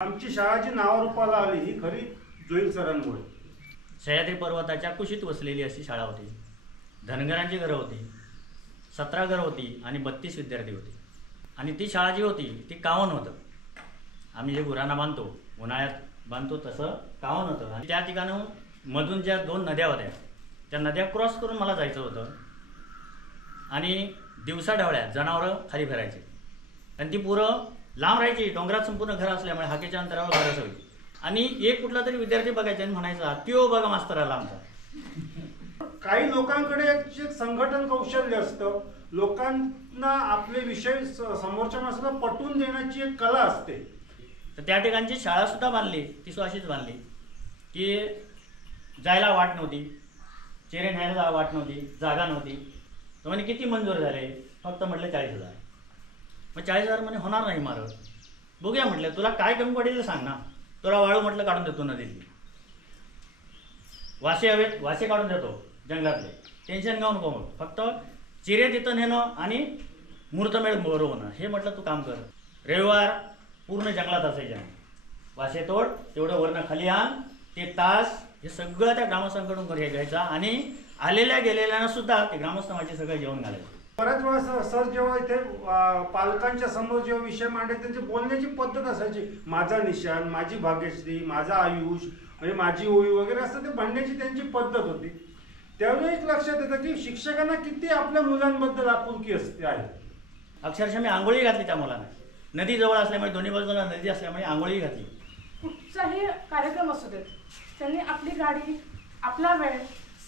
आमची शाळा जी नावारूपाला आली ही खरी जोईल सरांमुळे। सह्याद्री पर्वताच्या कुशीत वसलेली अशी शाळा होती। धनगरांची घरं होती, 17 घरं होती आणि 32 विद्यार्थी होते। आणि ती शाळा जी होती ती कावन होतं। आम्ही जे गुरांना बांधतो, उन्हाळ्यात बांधतो तसं कावन होतं। आणि त्या ठिकाणं मधून ज्या 2 नद्या होत्या त्या नद्या क्रॉस करून मला जायचं होतं। आणि दिवसा ढवळ्या जनावरं खाली फिरायचे आणि ती पुरं लांब राहायची, डोंगरात संपूर्ण घरं असल्यामुळे हाकेच्या अंतरावर घरं सगळी। आणि एक कुठला तरी विद्यार्थी बघायचा आणि म्हणायचा त्यो बघा मास्तर आला आमचा। काही लोकांकडे एक संघटन कौशल्य असतं, लोकांना आपले विषय समोरच्या माणसाला पटवून देण्याची एक कला असते। तर त्या ठिकाणची शाळा सुद्धा बांधली, ती अशीच बांधली की जायला वाट नव्हती, चेहरे न्यायला वाट नव्हती, जागा नव्हती। तर म्हणे किती मंजूर झाले? फक्त म्हटलं 40,000। मग 40,000 म्हणे होणार नाही मारं, बघूया म्हटलं तुला काय कमी पडेल सांग ना, तुला वाळू म्हटलं काढून देतो नदीतली, वासे हवेत वासे काढून देतो जंगलातले, टेन्शन घेऊ नको, फक्त चिरे तिथं नेणं आणि मुहूर्तमेळ बरोवणं हे म्हटलं तू काम कर। रविवार पूर्ण जंगलात असायचे, वासे तोड तेवढं वरनं खाली आण, ते तास हे सगळं त्या ग्रामस्थांकडून घ्यायचा आणि आलेल्या गेलेल्यांना सुद्धा ते ग्रामस्थ माझे सगळं जेवण घालायचं। बऱ्याच वेळा सर जेव्हा इथे पालकांच्या समोर जेव्हा विषय मांडायचे त्यांची बोलण्याची पद्धत असायची, माझा निशाण, माझी भाग्यश्री, माझा आयुष, म्हणजे माझी ओळी वगैरे असं ते म्हणण्याची त्यांची पद्धत होती। त्यावेळी एक लक्षात येतं की शिक्षकांना किती आपल्या मुलांबद्दल आपुलकी असते आहे। अक्षरशः मी आंघोळी घातली त्या मुलांना, नदी जवळ असल्यामुळे, दोन्ही बाजूला नदी असल्यामुळे आंघोळी घातली। कुठचाही कार्यक्रम असू देत, त्यांनी आपली गाडी, आपला वेळ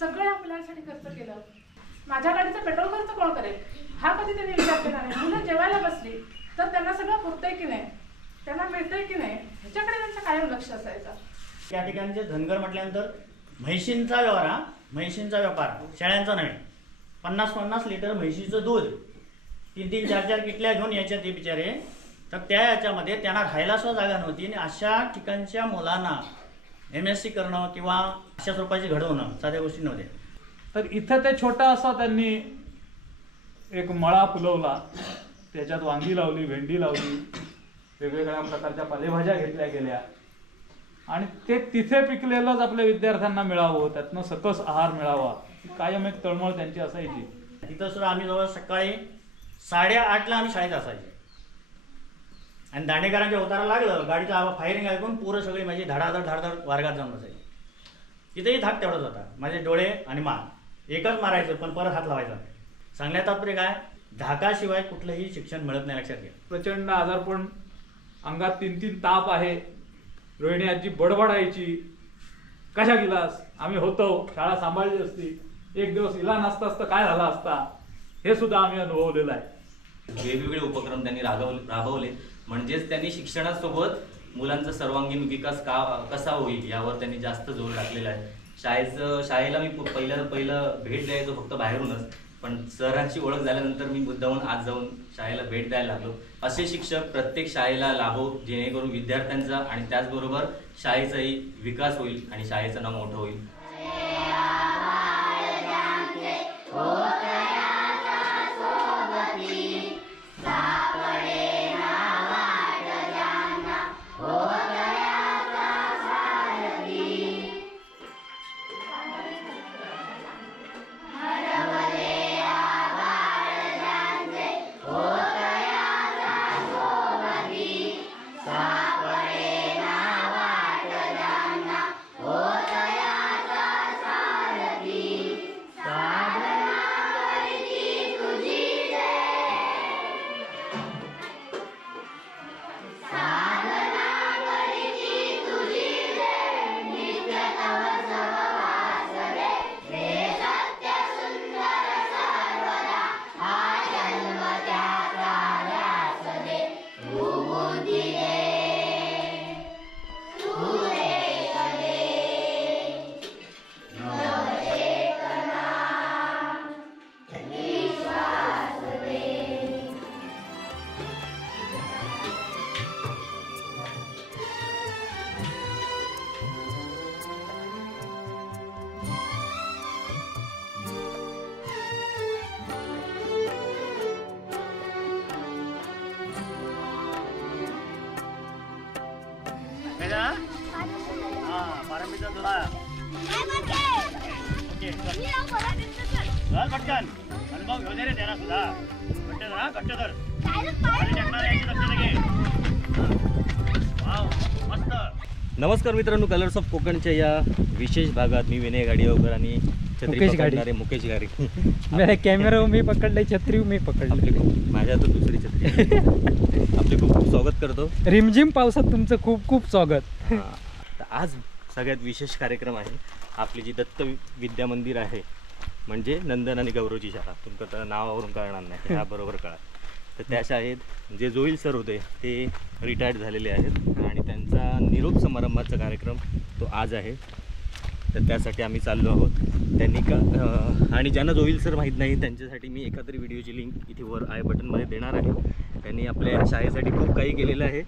सगळ्या मुलांसाठी खर्च केलं। माझ्या गाडीचं पेट्रोल खर्च कोण करेल हा कधी त्यांनी विचार केला नाही। मुलं जेवायला बसली तर त्यांना सगळं पुरतंय की नाही, त्यांना मिळतंय की नाही, ह्याच्याकडे त्यांचं कायम लक्ष असायचं। त्या ठिकाणचे धनगर म्हटल्यानंतर म्हैशींचा व्यवहार, हा म्हैशींचा व्यापार, शेळ्यांचा नव्हे। 50-50 लिटर म्हैशीचं दूध 3-3, 4-4 किटल्या घेऊन यायच्या ते बिचारे। तर त्या याच्यामध्ये त्यांना राहायला सुद्धा जागा नव्हती आणि अशा ठिकाणच्या मुलांना MSc करणं किंवा अशा स्वरूपाची घडवणं साध्या गोष्टी नव्हत्या। तर इथं ते छोटा असा त्यांनी एक मळा फुलवला, त्याच्यात वांगी लावली, भेंडी लावली, वेगवेगळ्या प्रकारच्या पालेभाज्या घेतल्या गेल्या आणि ते तिथे पिकलेलंच आपल्या विद्यार्थ्यांना मिळावं, त्यातनं सकस आहार मिळावा, कायम एक तळमळ त्यांची असायची। तिथं सुद्धा आम्ही जवळ सकाळी 8:30ला आम्ही शाळेत असायचे आणि दांडेकरांच्या उतारा लागलं, गाडीचा फायरिंग ऐकून पूर्ण सगळी माझी धडाधड वर्गात जाऊन बसायची। तिथेही धाक तेवढाच होता, माझे डोळे आणि मान एकच मारायचं पण परत हात लावायचा। सांगण्यात तात्पर्य काय, धाकाशिवाय कुठलंही शिक्षण मिळत नाही, लक्षात घ्या। प्रचंड आजारपण, अंगात 3-3 ताप आहे, रोहिणी आजी बडबडायची, कशा गेलास, आम्ही होतो, शाळा सांभाळली असती, एक दिवस इला नसता असता काय झाला असता, हे सुद्धा आम्ही अनुभवलेलं आहे। वेगवेगळे उपक्रम त्यांनी राबवले, म्हणजेच त्यांनी शिक्षणासोबत मुलांचा सर्वांगीण विकास कसा होईल यावर त्यांनी जास्त जोर टाकलेला आहे। शाळेला मी पहिलं भेट द्यायचो फक्त बाहेरूनच, पण सरांची ओळख झाल्यानंतर मी मुद्दामून आज जाऊन शाळेला भेट द्यायला लागलो। असे शिक्षक प्रत्येक शाळेला लाभो, जेणेकरून विद्यार्थ्यांचा आणि त्याचबरोबर शाळेचाही विकास होईल आणि शाळेचं नाव मोठं होईल। पारंबीचा तुला ओके चल पटकन अनुभव घेऊन ये रे त्याला सुद्धा घट्ट कर मस्त. नमस्कार मित्रांनो, कलर्स ऑफ कोकणच्या या विशेष भागात मी विनय गाडीवकर आणि छत्री मुकेश गाडी. पकडणारे मुकेश गाडी. मेरा कॅमेरा मी पकडले, छत्री मी पकडले. माझ्या तर दुसरी छत्री. आपले खूप खूप स्वागत करतो. रिमझिम पावसात तुमचं खूप खूप स्वागत. तर आज सगळ्यात विशेष कार्यक्रम आहे. आपली जी दत्त विद्या मंदिर आहे म्हणजे नंदन आणि गौरवची शाळा, तुमचं तर नावावरून कळणार नाही, ह्या बरोबर कळा. तर त्या शाळेत जे जोईल सर होते ते रिटायर्ड झालेले आहेत आणि त्यांचा निरोप समारंभाचा कार्यक्रम तो आज आहे. तर त्यासाठी आम्ही चाललो आहोत. त्यांनी का आणि ज्यांना जोईल सर माहीत नाही त्यांच्यासाठी मी एखादी व्हिडिओची लिंक इथे वर आय बटनमध्ये देणार आहे. त्यांनी आपल्या शाळेसाठी खूप काही केलेलं आहे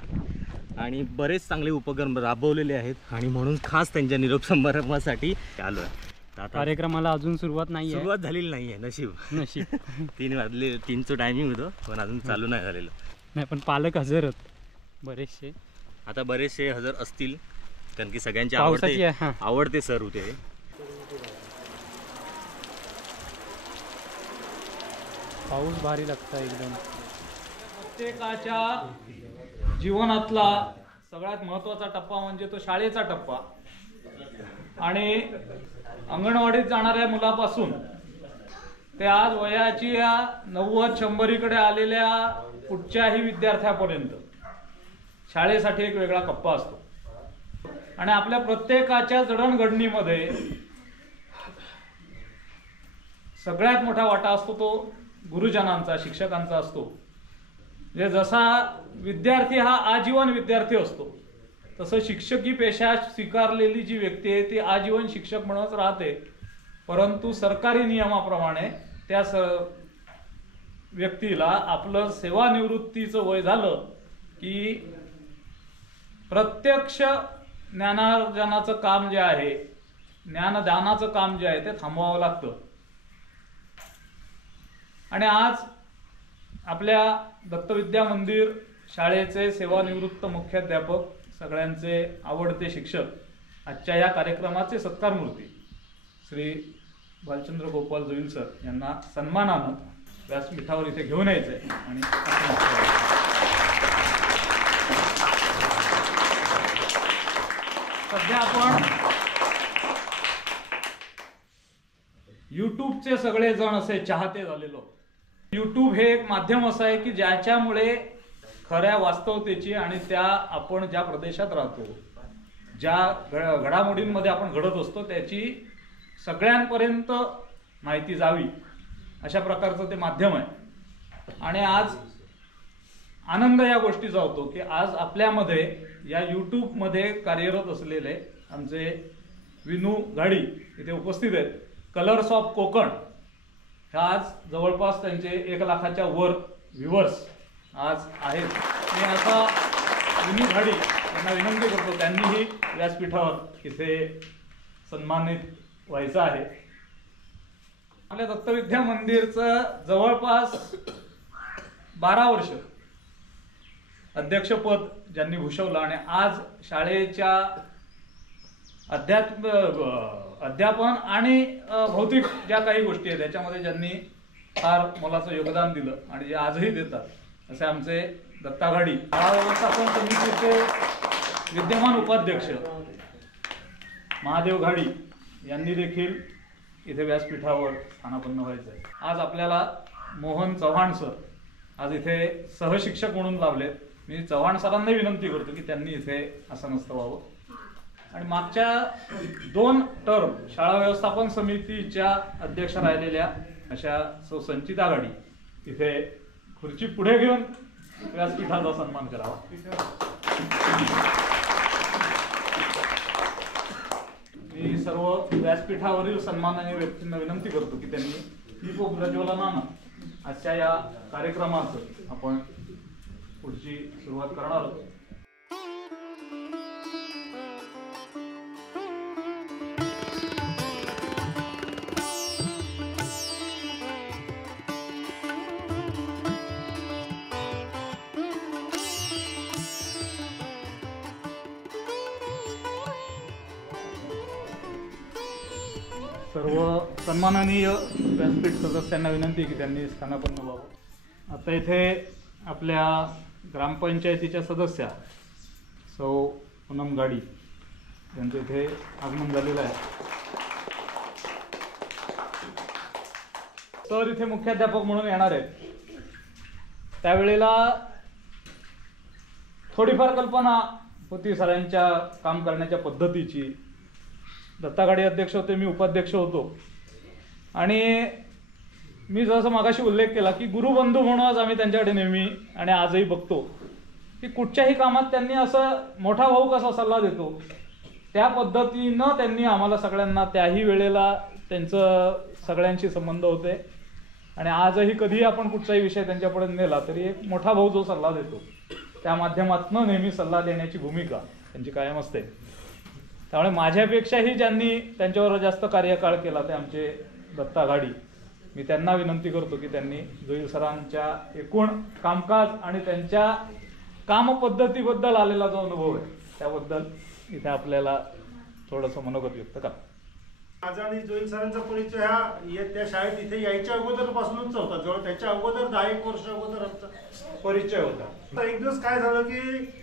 आणि बरेच चांगले उपक्रम राबवलेले आहेत आणि म्हणून खास त्यांच्या निरोप समारंभासाठी आलो आहे. तर आता कार्यक्रमाला अजून सुरुवात नाही आहे. सुरुवात झालेली नाही आहे, नशीब. 3 वाजले, 3चं टायमिंग होतं पण अजून चालू नाही झालेलं. नाही, पण पालक हजर होत बरेचसे. आता बरेचसे हजर असतील कारण की सगळ्यांचे पावसाची आहे, हां. आवडते सर होते. पाऊस भारी लागतं एकदम. प्रत्येकाच्या जीवनातला सगळ्यात महत्त्वाचा टप्पा म्हणजे तो शाळेचा टप्पा. आणि अंगणवाडीत जाणाऱ्या मुलापासून ते आज वयाची या 90-100कडे आलेल्या कुठच्याही विद्यार्थ्यापर्यंत शाळेसाठी एक वेगळा कप्पा असतो. आणि आपल्या प्रत्येकाच्या जडणघडणीमध्ये सगळ्यात मोठा वाटा असतो तो गुरुजनांचा, शिक्षकांचा असतो. म्हणजे जसा विद्यार्थी हा आजीवन विद्यार्थी असतो तसं शिक्षकी पेशा स्वीकारलेली जी व्यक्ती आहे ती आजीवन शिक्षक म्हणूनच राहते. परंतु सरकारी नियमाप्रमाणे त्या व्यक्तीला आपलं सेवानिवृत्तीचं वय झालं की प्रत्यक्ष ज्ञानार्जनाचं काम जे आहे, ज्ञानदानाचं काम जे आहे ते थांबवावं लागतं. आणि आज आपल्या दत्तविद्या मंदिर शाळेचे सेवानिवृत्त मुख्याध्यापक, सगळ्यांचे आवडते शिक्षक, आजच्या या कार्यक्रमाचे सत्कारमूर्ती श्री भालचंद्र गोपाल जोईल सर यांना सन्मानानं व्यासपीठावर इथे घेऊन यायचंय. आणि सध्या आपण यूट्यूबचे सगळे जण असे चाहते झालेलो. यूट्यूब हे एक माध्यम असं आहे की ज्याच्यामुळे खऱ्या वास्तवतेची आणि त्या आपण ज्या प्रदेशात राहतो, ज्या घडामोडींमध्ये आपण घडत असतो त्याची सगळ्यांपर्यंत माहिती जावी अशा प्रकारचं ते माध्यम आहे. आणि आज आनंद या गोष्टीचा होतो की आज आपल्यामध्ये या यूट्यूबमध्ये कार्यरत असलेले आमचे विनू गाडी इथे उपस्थित आहेत. कलर्स ऑफ कोकण ह्या आज जवळपास त्यांचे 1 लाखाच्या वर व्ह्युअर्स आज आहेत. मी असा विनू घाडी यांना विनंती करतो त्यांनीही व्यासपीठावर इथे सन्मानित व्हायचं आहे. आपल्या दत्तविद्या मंदिरचं जवळपास 12 वर्ष अध्यक्षपद ज्यांनी भूषवलं आणि आज शाळेच्या अध्यापन आणि भौतिक ज्या काही गोष्टी आहेत त्याच्यामध्ये ज्यांनी फार मोलाचं योगदान दिलं आणि जे आजही देतात असे आमचे दत्ता घाडी, शाळा व्यवस्थापन समितीचे विद्यमान उपाध्यक्ष महादेव घाडी यांनी देखील इथे व्यासपीठावर स्थानापन्न व्हायचं आहे. आज आपल्याला मोहन चव्हाण सर आज इथे सहशिक्षक म्हणून लाभलेत. मी चव्हाण सरांनाही विनंती करतो की त्यांनी इथे आसनस्थ व्हावं. आणि मागच्या 2 टर्म शाळा व्यवस्थापन समितीच्या अध्यक्ष राहिलेल्या अशा संचिता घाडी इथे खुर्ची पुढे घेऊन व्यासपीठाचा सन्मान करावा. मी सर्व व्यासपीठावरील सन्माननीय व्यक्तींना विनंती करतो की त्यांनी दीप प्रज्वलनानं आजच्या या कार्यक्रमाचं आपण पुढची सुरुवात करणार आहोत. सर्व सन्माननीय व्यासपीठ सदस्यांना विनंती की त्यांनी स्थानापन्न व्हावं. आता इथे आपल्या ग्रामपंचायतीच्या सदस्या सौ पूनम गाडी यांचं इथे आगमन झालेलं आहे. तर इथे मुख्याध्यापक म्हणून येणार आहेत. त्यावेळेला थोडीफार कल्पना होती सरांच्या काम करण्याच्या पद्धतीची. दत्ता गाडी अध्यक्ष होते, मी उपाध्यक्ष होतो. आणि मी जसं मागाशी उल्लेख केला की गुरुबंधू म्हणूनच आम्ही त्यांच्याकडे नेहमी आणि आजही बघतो की कुठच्याही कामात त्यांनी असं मोठा भाऊ कसा सल्ला देतो त्या पद्धतीनं त्यांनी आम्हाला सगळ्यांना त्याही वेळेला त्यांचं सगळ्यांशी संबंध होते. आणि आजही कधीही आपण कुठचाही विषय त्यांच्यापर्यंत नेला तरी एक मोठा भाऊ जो सल्ला देतो त्या माध्यमातून नेहमी सल्ला देण्याची भूमिका त्यांची कायम असते. त्यामुळे माझ्यापेक्षाही ज्यांनी त्यांच्यावर जास्त कार्यकाळ केला ते आमचे दत्ता गाडी. मी त्यांना विनंती करतो की त्यांनी जोईल सरांच्या एकूण कामकाज आणि त्यांच्या कामपद्धतीबद्दल आलेला जो अनुभव आहे त्याबद्दल इथे आपल्याला थोडंसं मनोगत व्यक्त करा. माझा आणि जोईल सरांचा परिचय हा त्या शाळेत इथे यायच्या अगोदरपासूनच होता. जवळ त्याच्या अगोदर 10-1 वर्ष अगोदर आमचा परिचय होता. तर एक दिवस काय झालं की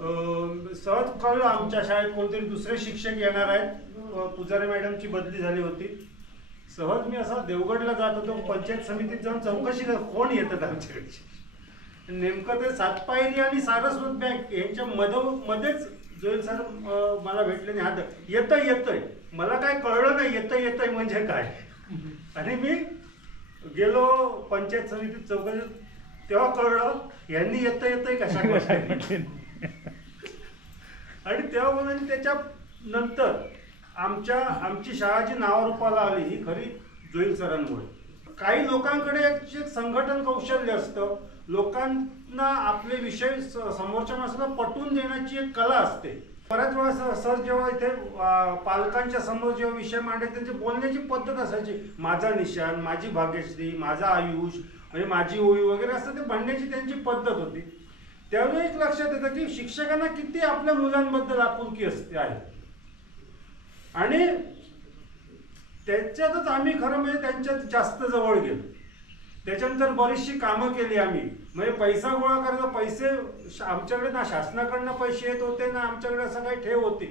सहज कळलं आमच्या शाळेत कोणतरी दुसरे शिक्षक येणार आहेत. पुजारी मॅडमची बदली झाली होती. सहज मी असा देवगडला जात होतो. पंचायत समितीत जाऊन चौकशी कोण येतात आमच्याकडे. नेमकं ते सातपायरी आणि सारस्वत बँक यांच्या मध्येच जोईल सर मला भेटले नाही. हात येतंय मला काय कळलं नाही येतंय म्हणजे काय. आणि मी गेलो पंचायत समितीत चौकशी, तेव्हा कळलं यांनी येतंय कशा. आणि तेव्हा म्हणून त्याच्या नंतर आमची शाळा जी नावारूपाला आली ही खरी जोईल सरांमुळे. काही लोकांकडे एक संघटन कौशल्य असतं. लोकांना आपले विषय समोरच्या माणसाला पटवून देण्याची एक कला असते. बऱ्याच वेळा सर जेव्हा इथे पालकांच्या समोर जेव्हा विषय मांडायचे त्यांची बोलण्याची पद्धत असायची. माझा निशाण, माझी भाग्यश्री, माझा आयुष म्हणजे माझी ओळी वगैरे असं ते म्हणण्याची त्यांची पद्धत होती. त्यावेळी एक लक्षात येतं की शिक्षकांना किती आपल्या मुलांबद्दल आपुलकी असते आहे. आणि त्याच्यातच आम्ही खरं म्हणजे त्यांच्यात जास्त जवळ गेलो. त्याच्यानंतर बरीचशी कामं केली आम्ही. म्हणजे पैसा गोळा करायचा, पैसे आमच्याकडे ना शासनाकडनं पैसे येत होते ना आमच्याकडे असं काही ठेव होती.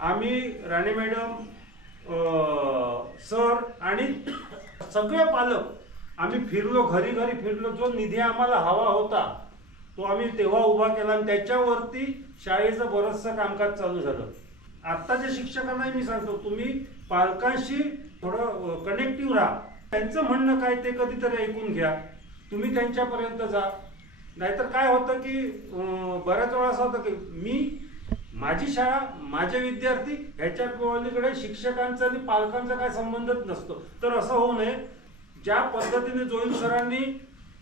आम्ही राणे मॅडम, सर आणि सगळे पालक आम्ही फिरलो, घरी फिरलो. जो निधी आम्हाला हवा होता तो आम्ही तेव्हा उभा केला आणि त्याच्यावरती शाळेचं बरंचसं कामकाज चालू झालं. आत्ताच्या शिक्षकांनाही मी सांगतो तुम्ही पालकांशी थोडं कनेक्टिव्ह राहा. त्यांचं म्हणणं काय ते कधीतरी ऐकून घ्या. तुम्ही त्यांच्यापर्यंत जा. नाहीतर काय होतं की बऱ्याच वेळा असं होतं की माझी शाळा, माझे विद्यार्थी ह्याच्या पलीकडे शिक्षकांचा आणि पालकांचा काय संबंधच नसतो. तर असं होऊ नये. ज्या पद्धतीने जोईल सरांनी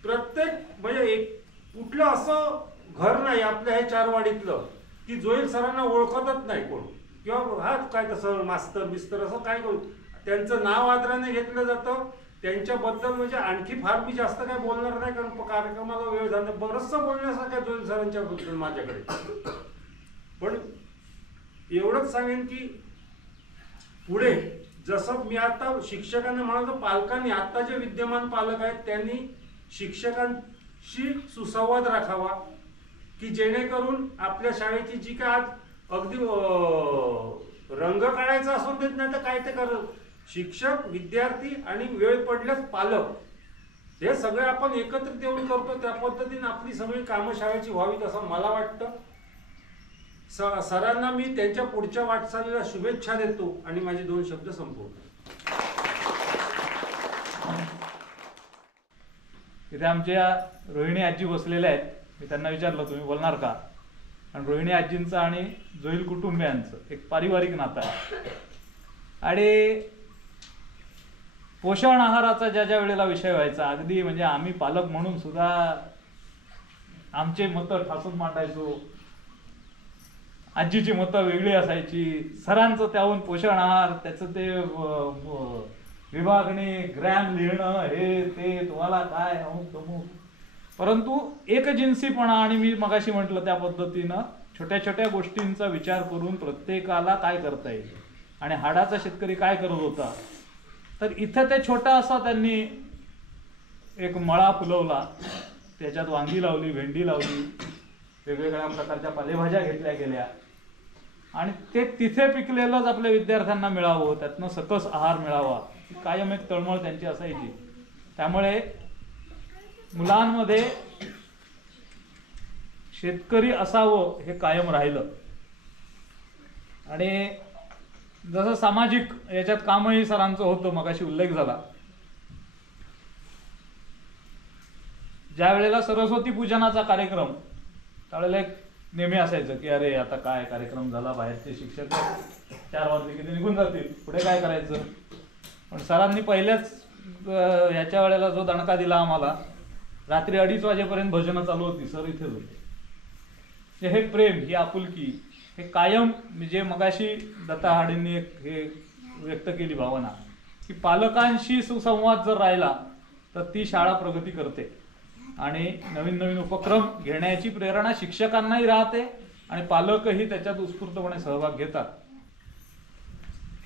प्रत्येक म्हणजे एक कुठलं असं घर नाही आपल्या हे चारवाडीतलं की जोईल सरांना ओळखतच नाही कोण, किंवा हा काय कसं मास्तर बिस्तर असं काय करू. त्यांचं नाव आदराने घेतलं जातं. त्यांच्याबद्दल म्हणजे आणखी फार मी जास्त काय बोलणार नाही कारण कार्यक्रमाला वेळ झाला. बरंचसं बोलण्यासारखं जोईल सरांच्या बद्दल माझ्याकडे. पण एवढंच सांगेन की पुढे जसं मी आता शिक्षकांना म्हणालो पालकांनी, आता जे विद्यमान पालक आहेत त्यांनी शिक्षकांशी सुसंवाद राखावा की जेणेकरून आपल्या शाळेची जी काय आज अगदी रंग काढायचा असून देत नाही तर काय ते करत शिक्षक, विद्यार्थी आणि वेळ पडल्यास पालक हे सगळे आपण एकत्रित येऊन करतो. त्या पद्धतीने आपली सगळी कामं शाळेची व्हावीत असं मला वाटतं. सरांना मी त्यांच्या पुढच्या वाटचालीला शुभेच्छा देतो आणि माझे 2 शब्द संपवतो. इथे आमच्या रोहिणी आजी बसलेल्या आहेत. मी त्यांना विचारलं तुम्ही बोलणार का. आणि रोहिणी आजींचं आणि जोईल कुटुंबियांचं एक पारिवारिक नातं आहे. आणि पोषण आहाराचा ज्या वेळेला विषय व्हायचा अगदी म्हणजे आम्ही पालक म्हणून सुद्धा आमचे मतं ठासून मांडायचो. आजीची मतं वेगळी असायची. सरांचं त्याहून पोषण आहार त्याचं ते विभागणी ग्रॅम लिहिणं हे ते तुम्हाला काय अमुक तमुक. परंतु एकजिन्सीपणा आणि मी मगाशी म्हटलं त्या पद्धतीनं छोट्या छोट्या गोष्टींचा विचार करून प्रत्येकाला काय करता येईल आणि हाडाचा शेतकरी काय करत होता, तर इथं ते छोटा असा त्यांनी एक मळा फुलवला, त्याच्यात वांगी लावली, भेंडी लावली, वेगवेगळ्या प्रकारच्या पालेभाज्या घेतल्या गेल्या आणि ते तिथे पिकलेलंच आपल्या विद्यार्थ्यांना मिळावं, त्यातनं सकस आहार मिळावा, कायम एक तळमळ त्यांची असायची. त्यामुळे मुलांमध्ये शेतकरी असावं हे कायम राहिलं. आणि जसं सामाजिक याच्यात कामही सरांचं होतं, मगाशी उल्लेख झाला. ज्या वेळेला सरस्वती पूजनाचा कार्यक्रम, त्यावेळेला एक नेहमी असायचं की अरे आता काय कार्यक्रम झाला, बाहेरचे शिक्षक 4 वाजले की ते निघून जातील, पुढे काय करायचं. पण सरांनी पहिल्याच ह्याच्या वेळेला जो दणका दिला आम्हाला, रात्री 2:30 वाजेपर्यंत भजनं चालू होती, सर इथेच होते. हे प्रेम, ही आपुलकी, हे कायम म्हणजे मगाशी दत्ता हाडेंनी एक हे व्यक्त केली भावना की पालकांशी सुसंवाद जर राहिला तर ती शाळा प्रगती करते आणि नवीन नवीन उपक्रम घेण्याची प्रेरणा शिक्षकांनाही राहते आणि पालकही त्याच्यात उत्स्फूर्तपणे सहभाग घेतात.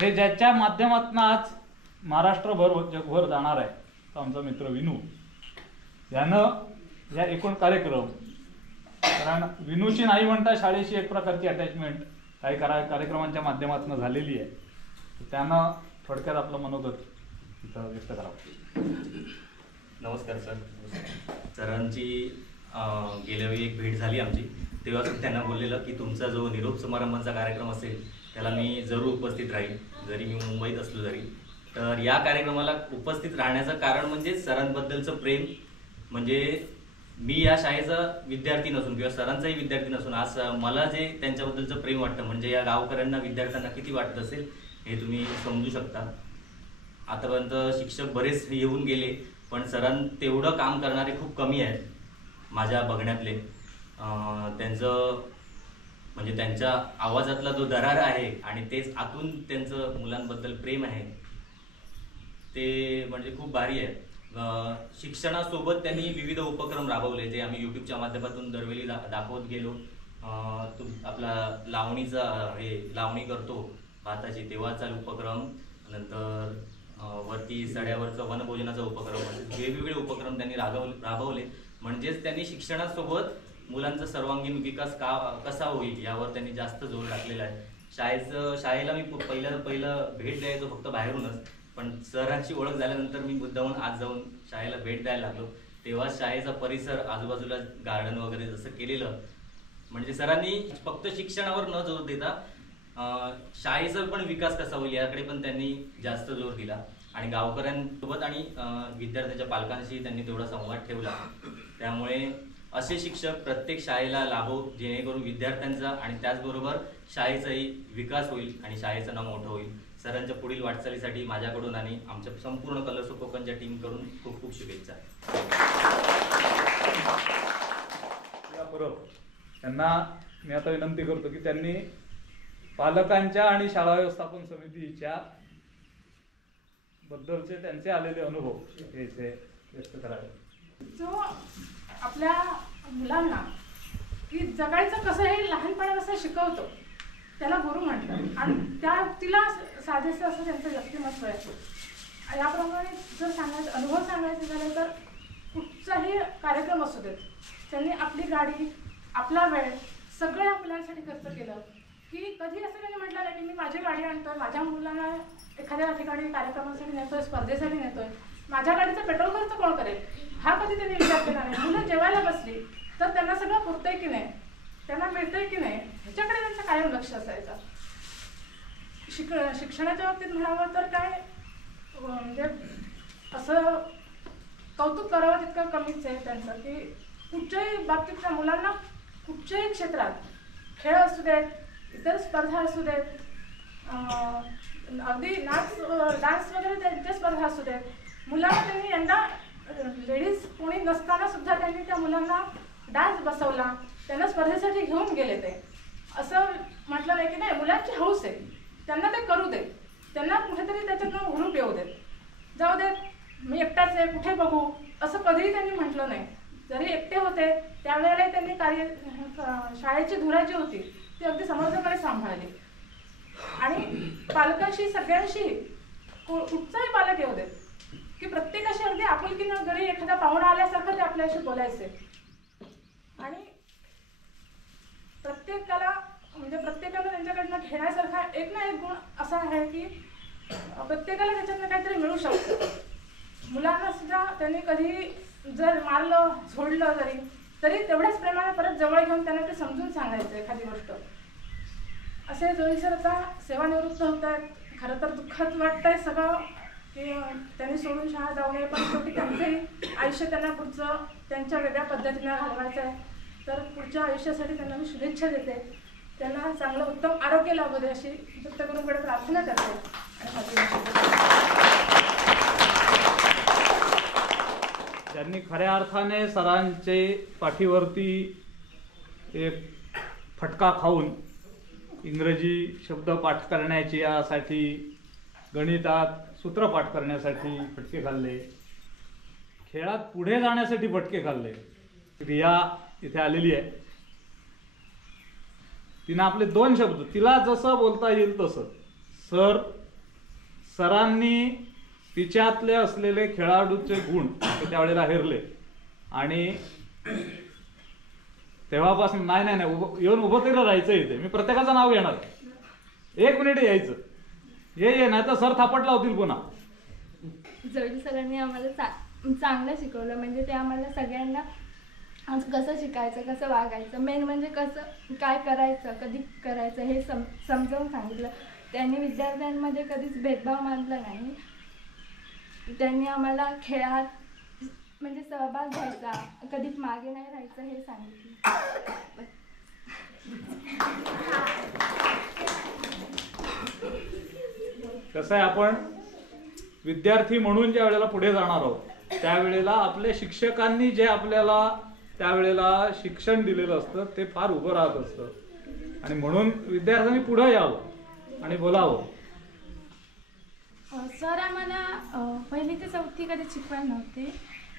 हे ज्याच्या माध्यमातून आज महाराष्ट्रभर जगभर जाणार आहे, तो आमचा मित्र विनू. यानं या एकूण कार्यक्रम, कारण विनूची नाही म्हणता शाळेशी एक प्रकारची अटॅचमेंट काही कार्यक्रमांच्या माध्यमातून झालेली आहे, तर त्यानं थोडक्यात आपलं मनोगत इथं व्यक्त करावं. नमस्कार सर. सरांची गेल्या वेळी एक भेट झाली आमची, तेव्हा त्यांना बोललेलं की तुमचा जो निरोप समारंभाचा कार्यक्रम असेल त्याला मी जरूर उपस्थित राहील, जरी मी मुंबईत असलो तरी. तर या कार्यक्रमाला उपस्थित राहण्याचं कारण म्हणजे सरांबद्दलचं प्रेम. म्हणजे मी या शाळेचा विद्यार्थी नसून किंवा सरांचाही विद्यार्थी नसून आज मला जे त्यांच्याबद्दलचं प्रेम वाटतं, म्हणजे या गावकऱ्यांना, विद्यार्थ्यांना किती वाटत असेल हे तुम्ही समजू शकता. आतापर्यंत शिक्षक बरेच येऊन गेले, पण सरां तेवढं काम करणारे खूप कमी आहेत माझ्या बघण्यातले. त्यांचं म्हणजे त्यांच्या आवाजातला जो दरार आहे आणि तेच आतून त्यांचं मुलांबद्दल प्रेम आहे, ते म्हणजे खूप भारी आहे. शिक्षणासोबत त्यांनी विविध उपक्रम राबवले, जे आम्ही यूट्यूबच्या माध्यमातून दरवेळी दाखवत गेलो. आपला लावणीचा लावणी करतो भाताची, तेव्हाचा उपक्रम, नंतर वरती सड्यावरचं वनभोजनाचा उपक्रम, असे वेगवेगळे उपक्रम त्यांनी राबवले. म्हणजेच त्यांनी शिक्षणासोबत मुलांचा सर्वांगीण विकास कसा होईल यावर त्यांनी जास्त जोर टाकलेला आहे. शाळेला मी पहिलं भेट द्यायचो फक्त बाहेरूनच, पण सरांची ओळख झाल्यानंतर मी मुद्दाहून आज जाऊन शाळेला भेट द्यायला लागलो. तेव्हा शाळेचा परिसर, आजूबाजूला गार्डन वगैरे जसं केलेलं, म्हणजे सरांनी फक्त शिक्षणावर न जोर देता शाळेचा पण विकास कसा होईल याकडे पण त्यांनी जास्त जोर दिला. आणि गावकऱ्यांसोबत आणि विद्यार्थ्यांच्या पालकांशी त्यांनी तेवढा संवाद ठेवला. त्यामुळे असे शिक्षक प्रत्येक शाळेला लाभो, जेणेकरून विद्यार्थ्यांचा आणि त्याचबरोबर शाळेचाही विकास होईल आणि शाळेचं नाव मोठं होईल. सरांच्या पुढील वाटचालीसाठी माझ्याकडून आणि आमच्या संपूर्ण कलर्स ऑफ कोकणच्या टीमकडून खूप खूप शुभेच्छा. त्यांना मी आता विनंती करतो की त्यांनी पालकांच्या आणि शाळा व्यवस्थापन समितीच्या बद्दलचे त्यांचे आलेले अनुभव हे इथे व्यक्त करावे. जो आपल्या मुलांना की जगायचं कसं हे लहानपणापासून शिकवतो, त्याला गुरु म्हणतात. आणि तिला साजेसं असं त्यांचं व्यक्तिमत्व आहे. याप्रमाणे जर अनुभव सांगायचे झाले तर कुठचाही कार्यक्रम असू देत, त्यांनी आपली गाडी, आपला वेळ सगळ्या मुलांसाठी खर्च केलं. की कधी असं त्यांनी म्हटलं नाही की मी माझी गाडी आणतोय, माझ्या मुलांना एखाद्या ठिकाणी कार्यक्रमासाठी नेतोय, स्पर्धेसाठी नेतोय, माझ्या गाडीचा पेट्रोल खर्च कोण करेल हा कधी त्यांनी विचार केला नाही. मुलं जेवायला बसली तर त्यांना सगळं पुरतंय की नाही, त्यांना मिळतंय की नाही, ह्याच्याकडे त्यांचं कायम लक्ष असायचं. शिक्षणाच्या बाबतीत म्हणावं तर काय म्हणजे असं कौतुक करावं तितकं कमीच आहे त्यांचं. की कुठच्याही बाबतीत त्या मुलांना कुठच्याही क्षेत्रात, खेळ असू देत, इतर स्पर्धा असू देत, अगदी डान्स वगैरे त्यांच्या स्पर्धा असू देत, मुलांना त्यांनी यंदा लेडीज कोणी नसताना सुद्धा त्यांनी त्या मुलांना डान्स बसवला, त्यांना स्पर्धेसाठी घेऊन गेले. ते असं म्हटलं नाही की नाही, मुलांची हौस आहे, त्यांना ते करू देत, त्यांना कुठेतरी त्याच्यातनं हुरूप येऊ देत, जाऊ देत, मी एकटाच आहे, कुठे बघू, असं कधीही त्यांनी म्हटलं नाही. जरी एकटे होते त्यावेळेलाही त्यांनी शाळेची धुरा जी होती ती अगदी समर्थपणे सांभाळली. आणि पालकांशी सगळ्यांशी कुठचाही पालक येऊ देत की प्रत्येकाशी अगदी आपुलकीनं घरी एखादा पाहुणा आल्यासारखं ते आपल्याशी बोलायचे. आणि प्रत्येकाला त्यांच्याकडनं घेण्यासारखा एक ना एक गुण असा आहे की प्रत्येकाला त्याच्यातनं काहीतरी मिळू शकतं. मुलांना सुद्धा त्यांनी कधी जर मारलं झोडलं तरी तेवढ्याच प्रेमाने परत जवळ घेऊन त्यांना ते समजून सांगायचं एखादी गोष्ट. असे जोई सर आता सेवानिवृत्त होत आहेत. खरं तर दुःखद वाटतंय सगळं की त्यांनी सोडून शाळा जाऊ नये, पण शेवटी त्यांचंही आयुष्य त्यांना पुढचं त्यांच्या वेगळ्या पद्धतीनं घालवायचं आहे. तर पुढच्या आयुष्यासाठी त्यांना मी शुभेच्छा देते. त्यांना चांगलं उत्तम आरोग्य लाभू दे अशी दत्तगुरूंकडे प्रार्थना करते. त्यांनी खऱ्या अर्थाने सरांचे पाठीवरती एक फटका खाऊन इंग्रजी शब्द पाठ करण्याची यासाठी, गणितात सूत्र पाठ करण्यासाठी फटके खाल्ले, खेळात पुढे जाण्यासाठी फटके खाल्ले. रिया इथे आलेली आहे. तिनं आपले 2 शब्द, तिला जसं बोलता येईल तसं, सरांनी तिच्यातले असलेले खेळाडूचे गुण ते त्यावेळेला हेरले आणि तेव्हापासून नाही येऊन उभं तरी राहायचं इथे. मी प्रत्येकाचं नाव घेणार, 1 मिनिट यायचं, ये नाही तर सर थापट लावतील पुन्हा. जोडी सरांनी आम्हाला चांगलं शिकवलं. म्हणजे ते आम्हाला सगळ्यांना कसं शिकायचं, कसं वागायचं, मेन म्हणजे कसं काय करायचं, कधी करायचं हे समजावून सांगितलं. त्यांनी विद्यार्थ्यांमध्ये कधीच भेदभाव मानला नाही. त्यांनी आम्हाला खेळात म्हणजे सहभाग घ्यायचा, कधीच मागे नाही राहायचं हे सांगितलं. कसं आहे, आपण विद्यार्थी म्हणून ज्या वेळेला पुढे जाणार आहोत त्यावेळेला आपल्या शिक्षकांनी जे आपल्याला त्यावेळेला शिक्षण दिलेलं असतं ते फार उभं राहत असतं. आणि म्हणून विद्यार्थ्यांनी पुढे यावं आणि बोलावं. सर आम्हाला 1ली ते 4थी कधी शिकवायला नव्हते,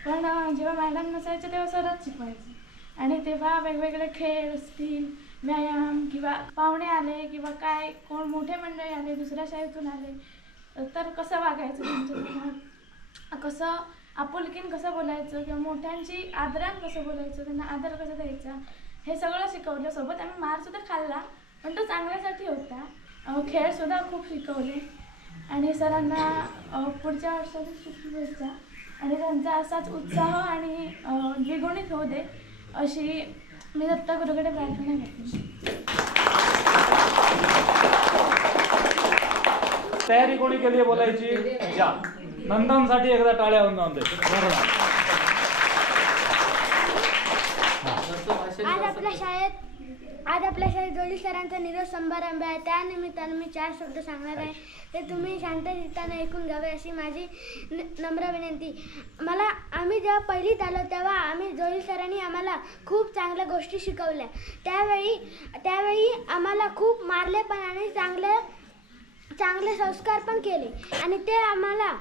पण जेव्हा मॅडम नसायचे तेव्हा सरच शिकवायचे. आणि तेव्हा वेगवेगळे खेळ असतील, व्यायाम किंवा पाहुणे आले किंवा काय कोण मोठे मंडळी आले, दुसऱ्या शाळेतून आले तर कसं वागायचं त्यांच्यासमोर, कसं आपुलकीन कसं बोलायचं किंवा मोठ्यांची आदरान कसं बोलायचं, त्यांना आदर कसं द्यायचा हे सगळं शिकवलं. सोबत आम्ही मारसुद्धा खाल्ला, पण तो चांगल्यासाठी होता. खेळसुद्धा खूप शिकवले. आणि सरांना पुढच्या वर्षाची खूप शुभेच्छा आणि त्यांचा असाच उत्साह आणि द्विगुणित होऊ दे अशी मी दत्तगुरूकडे प्रार्थना करते. तयारी कोणी केली आहे बोलायची? या नंदनसाठी एकदा टाळ्या होऊन जाऊन दे. आज आपल्या शाळेत जोडी सरांचा निरोप समारंभ आहे. त्यानिमित्तानं मी 4 शब्द सांगणार आहे. ते तुम्ही शांतचित्ताने ऐकून घ्यावे अशी माझी नम्र विनंती. आम्ही जेव्हा पहिलीत आलो तेव्हा आम्ही जोडी सरांनी आम्हाला खूप चांगल्या गोष्टी शिकवल्या. त्यावेळी आम्हाला खूप मारले पण आणि चांगले संस्कार पण केले. आणि ते आम्हाला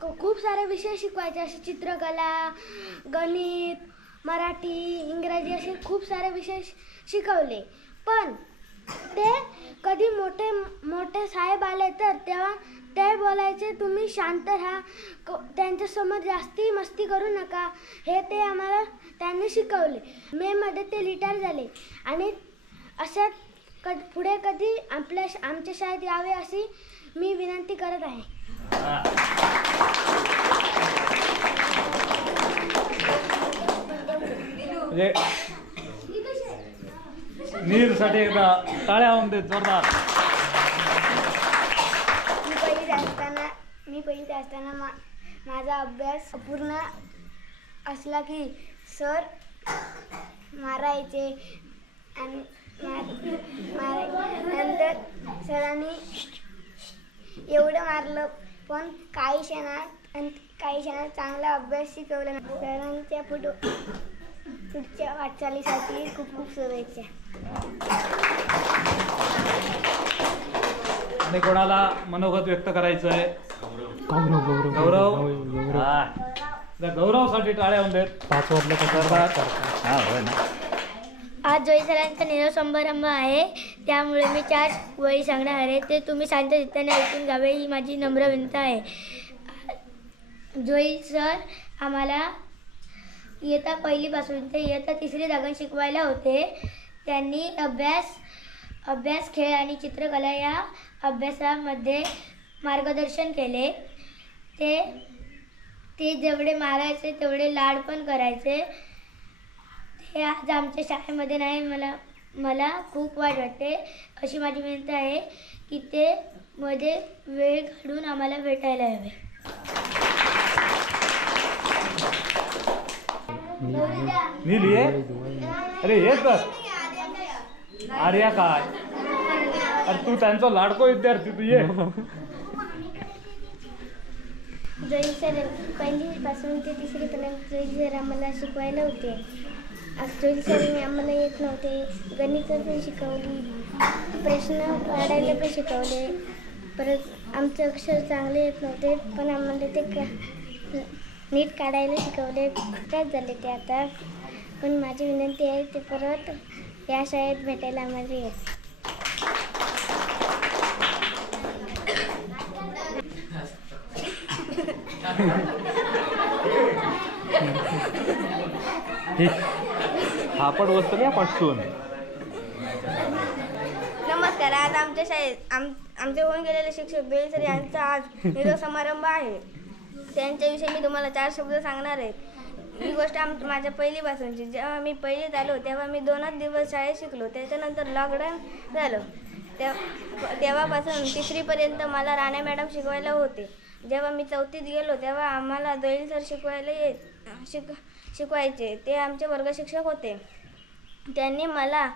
खूप सारे विषय शिकवायचे, असे चित्रकला, गणित, मराठी, इंग्रजी असे खूप सारे विषय शिकवले. पण ते कधी मोठे साहेब आले तर तेव्हा ते बोलायचे तुम्ही शांत राहा, त्यांच्यासमोर जास्ती मस्ती करू नका. हे ते आम्हाला त्यांनी शिकवले. मेमध्ये ते रिटायर झाले आणि अशा पुढे कधी आमच्या शाळेत यावे अशी मी विनंती करत आहे. नीलसाठी एकदा टाळ्या होऊन दे जोरदार. मी पहिलीत असताना माझा अभ्यास अपूर्ण असला की सर मारायचे आणि नंतर सरांनी एवढं मारलं पण काही क्षणात चांगला अभ्यास शिकवला. सरांच्या पुढच्या वाटचालीसाठी खूप खूप शुभेच्छा. आणि कोणाला मनोगत व्यक्त करायचं आहे? गौरवसाठी टाळ्या होऊन देत. 5 वाजता हा होय ना. आज जोई सरांचा निरोप समारंभ आहे. त्यामुळे मी 4 वळी सांगणार आहे. ते तुम्ही शांत चित्ताने ऐकून घ्यावे ही माझी नम्र विनंती आहे. जोईल सर आम्हाला इयत्ता 1ली पासून ते इयत्ता 3री जागण शिकवायला होते. त्यांनी अभ्यास, खेळ आणि चित्रकला या अभ्यासामध्ये मार्गदर्शन केले. ते जेवढे मारायचे तेवढे लाड पण करायचे. ते आज आमच्या शाळेमध्ये नाही. मला खूप वाईट वाटते. अशी माझी विनंती आहे की ते मध्ये वेळ काढून आम्हाला भेटायला यावे. नील ये. अरे हे तर आर्या काय, अरे तू त्यांचा लाडको विद्यार्थी, तू ये. जोईल सर 1ली पासून ते 3री पर्यंत जोईल सर आम्हाला शिकवायला होते. जोईल सर आम्हाला येत नव्हते. गणित पण शिकवली, प्रश्न काढायला पण शिकवले. परत आमचे अक्षर चांगले येत नव्हते पण आम्हाला ते नीट काढायला शिकवले. काय झाले ते आता. पण माझी विनंती आहे ते परत या शाळेत भेटायला आम्हाला ये. हापड वस्तू पटसून. नमस्कार. आज आमच्या शाळेत आमचे होऊन गेलेले शिक्षक जोईल सर यांचा आज निरोप समारंभ आहे. त्यांच्याविषयी मी तुम्हाला 4 शब्द सांगणार आहे. ही गोष्ट माझ्या 1ली पासूनची. जेव्हा मी 1लीत आलो तेव्हा मी 2च दिवस शाळेत शिकलो. त्याच्यानंतर लॉकडाऊन झालं. तेव्हापासून 3री पर्यंत मला राणे मॅडम शिकवायला होते. जेव्हा मी 4थीत गेलो तेव्हा आम्हाला जोईल सर शिकवायचे. ते आमचे वर्ग शिक्षक होते. त्यांनी मला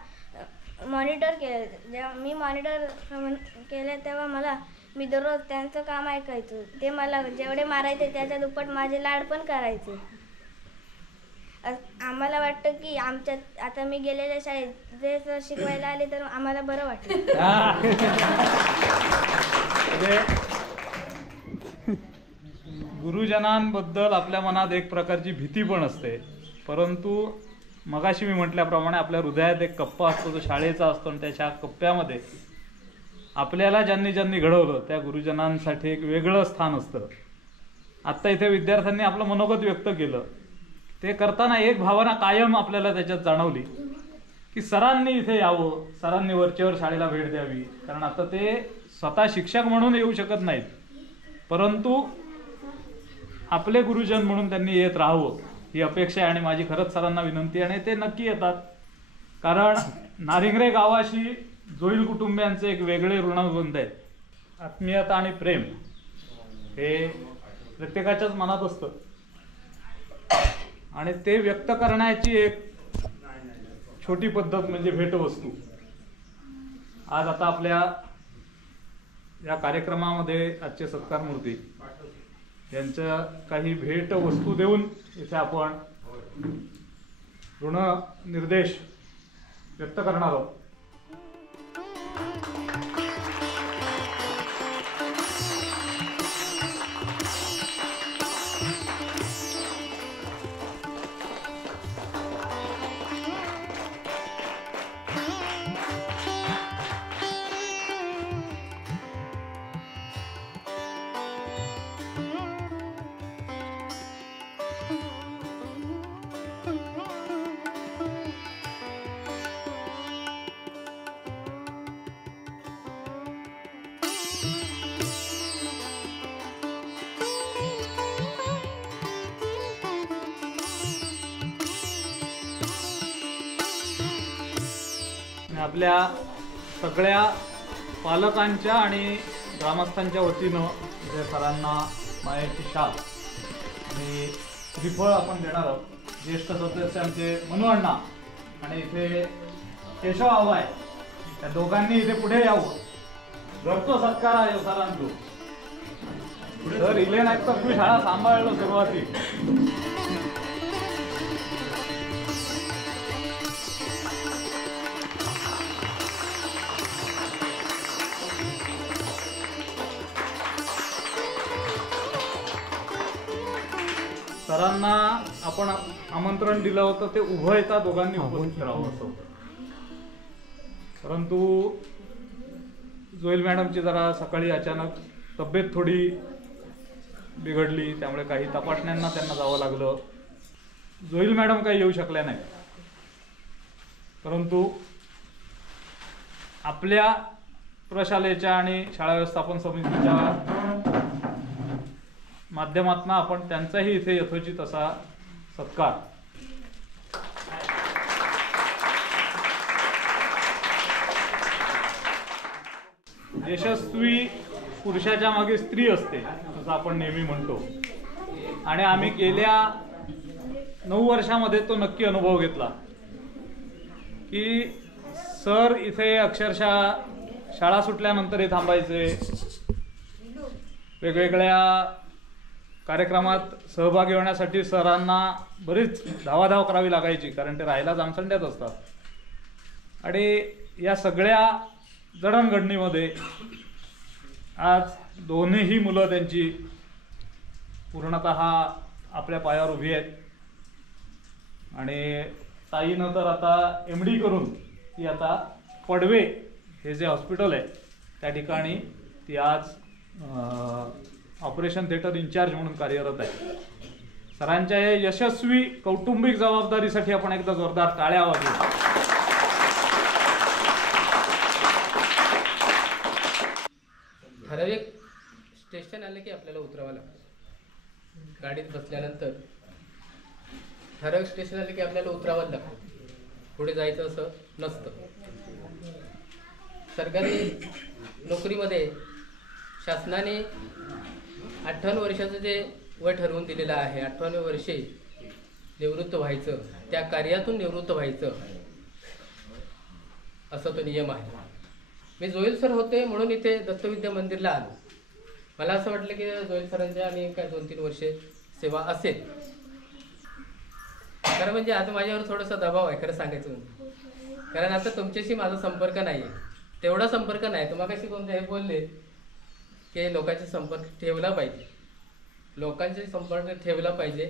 मॉनिटर केलं. जेव्हा मी मॉनिटर केले तेव्हा मी दररोज त्यांचं काम ऐकायचो. ते मला जेवढे मारायचे त्याच्या दुप्पट माझे लाड पण करायचे. आम्हाला वाटतं की आता मी गेलेल्या शाळेत जे सर शिकवायला आले तर आम्हाला बरं वाटलं. गुरुजनांबद्दल आपल्या मनात एक प्रकारची भीती पण असते, परंतु मगाशी मी म्हटल्याप्रमाणे आपल्या हृदयात एक कप्पा असतो, तो शाळेचा असतो. आणि त्याच्या कप्प्यामध्ये आपल्याला ज्यांनी घडवलं त्या गुरुजनांसाठी एक वेगळं स्थान असतं. आत्ता इथे विद्यार्थ्यांनी आपलं मनोगत व्यक्त केलं. ते करताना एक भावना कायम आपल्याला त्याच्यात जाणवली की सरांनी इथे यावं, सरांनी वरचेवर शाळेला भेट द्यावी. कारण आता ते स्वतः शिक्षक म्हणून येऊ शकत नाहीत, परंतु आपले गुरुजन म्हणून त्यांनी येत राहावं ही अपेक्षा आहे. आणि माझी खरंच सरांना विनंती आहे, आणि ते नक्की येतात. कारण नारिंगरे गावाशी जोईल कुटुंबियांचे एक वेगळे ऋणबंध आहेत. आत्मीयता आणि प्रेम हे प्रत्येकाच्याच मनात असतं, आणि ते व्यक्त करण्याची एक छोटी पद्धत म्हणजे भेटवस्तू. आज आता आपल्या या कार्यक्रमामध्ये आजचे सत्कारमूर्ती यांच्या काही भेट वस्तू देऊन इथे आपण ऋण निर्देश व्यक्त करणार आहोत. आपल्या सगळ्या पालकांच्या आणि ग्रामस्थांच्या वतीनं इथे सरांना मायेची शाल आणि श्रीफळ आपण देणार आहोत. ज्येष्ठ सदस्य आमचे मनू अण्णा आणि इथे केशव आवाय त्या दोघांनी इथे पुढे यावं. घरचो सत्कार आहे सरांचो. सर इले नाही तर तू शाळा सांभाळलं सुरुवाती. सरांना आपण आमंत्रण दिलं होतं ते उभं येता दोघांनी उपस्थित राहावं असं होतं. परंतु जोईल मॅडमची जरा सकाळी अचानक तब्येत थोडी बिघडली, त्यामुळे काही तपासण्यांना त्यांना जावं लागलं. जोईल मॅडम काही येऊ शकल्या नाही. परंतु आपल्या प्रशालेच्या आणि शाळा व्यवस्थापन समितीच्या माध्यमातून आपण त्यांचाही इथे यथोचित असा सत्कार. यशस्वी पुरुषाच्या मागे स्त्री असते असं आपण नेहमी म्हणतो, आणि आम्ही गेल्या 9 वर्षामध्ये तो नक्की अनुभव घेतला की सर इथे अक्षरशः शाळा सुटल्यानंतरही थांबायचे, वेगवेगळ्या कार्यक्रमात सहभागी होण्यासाठी सरांना बरीच धावाधाव करावी लागायची, कारण ते राहायला जामसंड्यात असतात. आणि या सगळ्या जडणघडणीमध्ये आज दोन्हीही मुलं त्यांची पूर्णतः आपल्या पायावर उभी आहेत. आणि ताईनं तर आता MD करून ती आता पडवे हे जे हॉस्पिटल आहे त्या ठिकाणी ती आज ऑपरेशन थिएटर इन्चार्ज म्हणून कार्यरत आहे. सरांच्या या यशस्वी कौटुंबिक जबाबदारीसाठी आपण एकदा जोरदार टाळ्या वाजवू. ठराविक स्टेशन आलं की आपल्याला उतरावं लागतं. गाडीत बसल्यानंतर ठराविक स्टेशन आलं की आपल्याला उतरावं लागतं, पुढे जायचं असं नसतं. सरकारी नोकरीमध्ये शासनाने 58 वर्षाचं जे वय ठरवून दिलेलं आहे, 58व्या वर्षी निवृत्त व्हायचं, त्या कार्यातून निवृत्त व्हायचं असा तो नियम आहे. मी जोईल सर होते म्हणून इथे दत्तविद्या मंदिरला आलो. मला असं वाटलं की जोईल सरांच्या आणि काय 2-3 वर्षे सेवा असेल. खरं म्हणजे आता माझ्यावर थोडासा दबाव आहे खरं सांगायचं म्हणजे, कारण आता तुमच्याशी माझा संपर्क नाही आहे, तेवढा संपर्क नाही. तुम्हाला कशी कोणते हे बोलले की लोकांशी संपर्क ठेवला पाहिजे, लोकांशी संपर्क ठेवला पाहिजे,